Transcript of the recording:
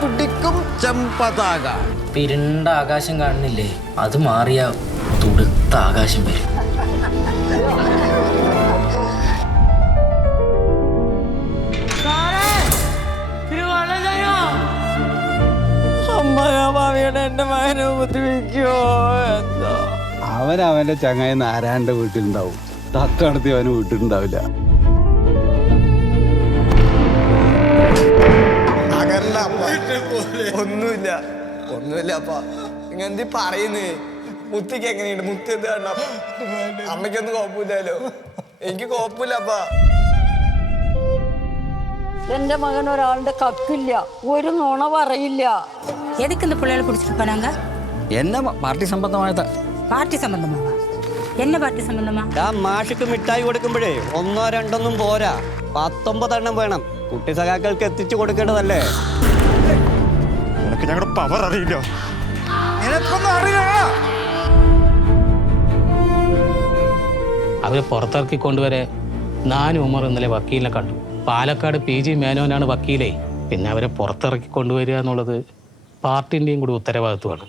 പിടിക്കും ചെമ്പതാക. ഇരുണ്ട ആകാശം കാണുന്നില്ലേ, അത് മാറിയ തുടുത്ത ആകാശം വരും. എന്റെ മകനെ ഉപദ്രവിക്കോ എന്തോ. അവന്റെ ചങ്ങായി നാരായണന്റെ വീട്ടിലുണ്ടാവും, തത്തടത്തി അവന് വീട്ടിലുണ്ടാവില്ല. ഒന്നുമില്ല അപ്പ ഇങ്ങെന്തി പറയുന്നേ. മുത്തിക്ക് എങ്ങനെയുണ്ട്? മുത്തി എന്ത് കണ്ട? അമ്മയ്ക്കൊന്നും കുഴപ്പമില്ലല്ലോ, എനിക്ക് കുഴപ്പമില്ലപ്പ. എന്റെ മകൻ ഒരാളുടെ കക്കില്ല, ഒരു നുണ പറയില്ല. எதுக்கு இந்த பிள்ளைகளை பிடிச்சிட்டு போனாங்க? என்ன പാർട്ടി സംബന്ധമായത്? പാർട്ടി സംബന്ധമാവാ? എന്നെ പാർട്ടി സംബന്ധമാ? മാഷിക്ക് മിഠായി കൊടുക്കുമ്പോഴേ 1 2 പോരാ, 19 എണ്ണം വേണം. കുട്ടി സഖാക്കൾക്ക് എത്തിച്ചു കൊടുക്കേണ്ടതല്ലേ? നിനക്ക് ഞങ്ങളുടെ പവർ അറിയില്ല. നിനക്കൊന്നും അറിയില്ല. അവരെ പുറത്തിറക്കി കൊണ്ടുവരെ ഞാനും ഉമർ ഇന്നലെ വക്കീലിനെ കണ്ടു. പാലക്കാട് PG മേനോനാണ് വക്കീലേ. പിന്നെ അവരെ പുറത്തിറക്കി കൊണ്ടുവരിക എന്നുള്ളത് പാർട്ടിൻ്റെയും കൂടി ഉത്തരവാദിത്വമാണ്.